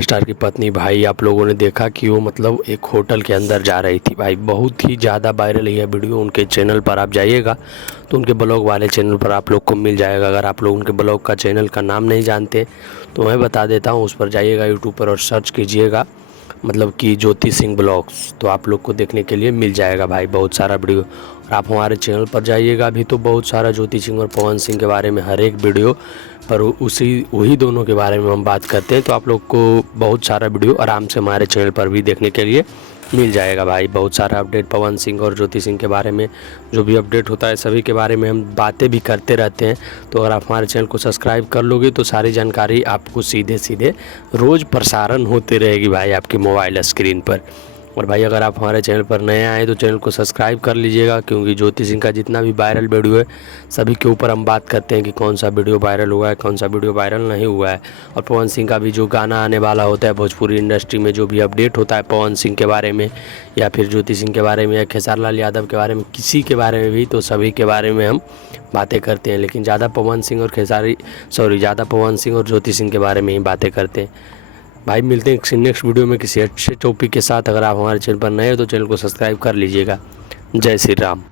Star की पत्नी भाई आप लोगों ने देखा कि वो मतलब एक होटल के अंदर जा रही थी भाई, बहुत ही ज़्यादा वायरल है वीडियो। उनके चैनल पर आप जाइएगा तो उनके ब्लॉग वाले चैनल पर आप लोग को मिल जाएगा। अगर आप लोग उनके ब्लॉग का चैनल का नाम नहीं जानते तो मैं बता देता हूँ, उस पर जाइएगा यूट्यूब पर और सर्च कीजिएगा मतलब कि ज्योति सिंह ब्लॉग्स, तो आप लोग को देखने के लिए मिल जाएगा भाई बहुत सारा वीडियो। और आप हमारे चैनल पर जाइएगा अभी तो बहुत सारा ज्योति सिंह और पवन सिंह के बारे में हर एक वीडियो पर वही दोनों के बारे में हम बात करते हैं। तो आप लोग को बहुत सारा वीडियो आराम से हमारे चैनल पर भी देखने के लिए मिल जाएगा भाई। बहुत सारा अपडेट पवन सिंह और ज्योति सिंह के बारे में जो भी अपडेट होता है सभी के बारे में हम बातें भी करते रहते हैं। तो अगर आप हमारे चैनल को सब्सक्राइब कर लोगे तो सारी जानकारी आपको सीधे सीधे रोज़ प्रसारण होते रहेगी भाई आपके मोबाइल स्क्रीन पर। और भाई अगर आप हमारे चैनल पर नए आए तो चैनल को सब्सक्राइब कर लीजिएगा, क्योंकि ज्योति सिंह का जितना भी वायरल वीडियो है सभी के ऊपर हम बात करते हैं कि कौन सा वीडियो वायरल हुआ है, कौन सा वीडियो वायरल नहीं हुआ है। और पवन सिंह का भी जो गाना आने वाला होता है, भोजपुरी इंडस्ट्री में जो भी अपडेट होता है पवन सिंह के बारे में या फिर ज्योति सिंह के बारे में या खेसारी लाल यादव के बारे में, किसी के बारे में भी, तो सभी के बारे में हम बातें करते हैं। लेकिन ज़्यादा पवन सिंह और ज्योति सिंह के बारे में ही बातें करते हैं भाई। मिलते हैं नेक्स्ट वीडियो में किसी अच्छे टॉपिक के साथ। अगर आप हमारे चैनल पर नए हो तो चैनल को सब्सक्राइब कर लीजिएगा। जय श्री राम।